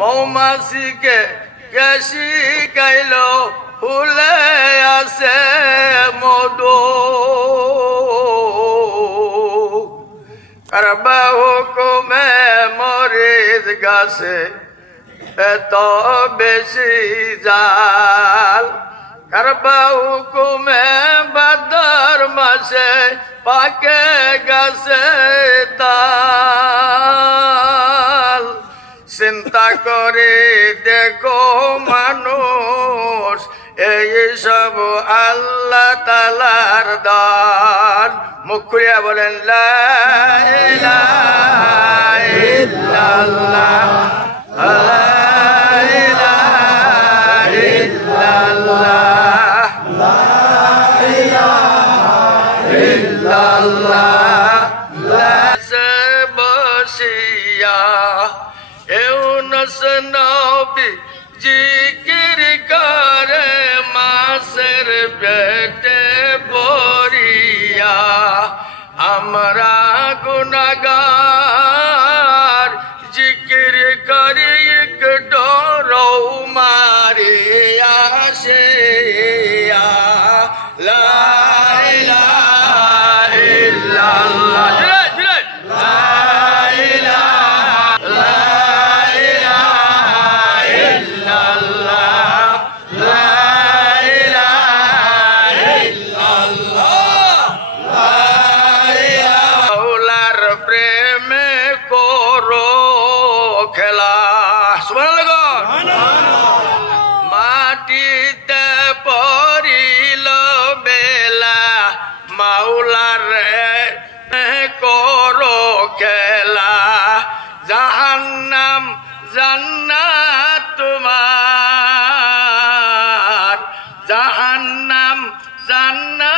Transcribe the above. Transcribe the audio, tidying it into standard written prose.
মৌমাছিকে কে শিখাইল ফুলে আছে মধু কারবা হুকুমে মরিচ গাছে এত বেশি জাল কারবা হুকুমে ভাদ্র মাসে পাকে গাছে তাল চিন্তা করে দেখো মানুষ এই সব আল্লাহ তাআলার দান মুখ খুলিয়া বলেন লা ইলাহা ইল্লাল্লাহ লা ইলাহা ইল্লাল্লাহ লা ইলাহা ইল্লাল্লাহ লা বসিয়া ইউনুস নবী জিকির করে মাছের পেটে পড়িয়া আমরা গুনাহগার জিকির করি একটু রৌ মারিয়া আসিয়া লা ইলাহা ইল্লাল্লাহ মাটিতে পড়িল বেলা মাওলার করো খেলা জাহান্নাম জান্নাত তোমার জাহান্নাম জান্নাত